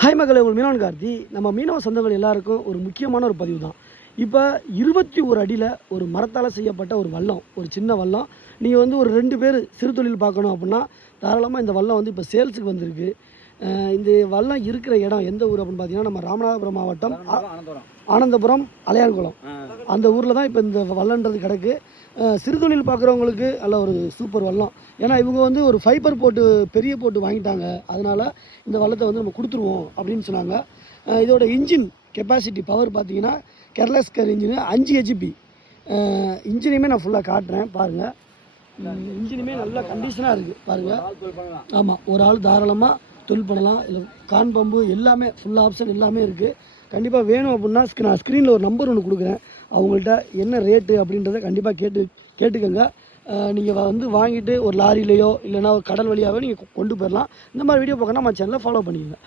Hi மகளே, உங்கள் மீனவன் கார்த்தி. நம்ம மீனவ சொந்தங்கள் எல்லாருக்கும் ஒரு முக்கியமான ஒரு பதிவு தான். இப்போ 21 அடியில் ஒரு மரத்தால் செய்யப்பட்ட ஒரு வல்லம், ஒரு சின்ன வல்லம். நீங்கள் வந்து ஒரு 2 பேர் சிறு தொழில் பார்க்கணும் அப்படின்னா தாராளமாக இந்த வல்லம் வந்து இப்போ சேல்ஸுக்கு வந்திருக்கு. இந்த வல்லம் இருக்கிற இடம் எந்த ஊர் அப்படின்னு பார்த்தீங்கன்னா, நம்ம ராமநாதபுரம் மாவட்டம் ஆனந்தபுரம் அலையான்குளம் அந்த ஊரில் தான் இப்போ இந்த வல்லன்றது கிடக்கு. சிறுதொழில் பார்க்குறவங்களுக்கு நல்ல ஒரு சூப்பர் வல்லம். ஏன்னா இவங்க வந்து ஒரு ஃபைபர் போட்டு பெரிய போட்டு வாங்கிட்டாங்க. அதனால் இந்த வல்லத்தை வந்து நம்ம கொடுத்துருவோம் அப்படின்னு சொன்னாங்க. இதோட இன்ஜின் கெப்பாசிட்டி பவர் பார்த்தீங்கன்னா கெர்லஸ்கர் இன்ஜினு 5 ஹெச்பி. இன்ஜினையுமே நான் ஃபுல்லாக காட்டுறேன் பாருங்கள். இன்ஜினுமே நல்ல கண்டிஷனாக இருக்குது பாருங்கள். ஆமாம், ஒரு ஆள் தாராளமாக தொழில் பண்ணலாம். இல்லை கான் பம்பு எல்லாமே ஃபுல் ஆப்ஷன் எல்லாமே இருக்குது. கண்டிப்பாக வேணும் அப்படின்னா நான் ஸ்க்ரீனில் ஒரு நம்பர் ஒன்று கொடுக்குறேன். அவங்கள்ட்ட என்ன ரேட்டு அப்படின்றத கண்டிப்பாக கேட்டுக்கோங்க. நீங்கள் வந்து வாங்கிட்டு ஒரு லாரியிலையோ இல்லைனா ஒரு கடல் வழியாகவோ நீங்கள் கொண்டு போயிடலாம். இந்த மாதிரி வீடியோ பார்க்கணுன்னா நம்ம சேனலை ஃபாலோ பண்ணிக்கோங்க.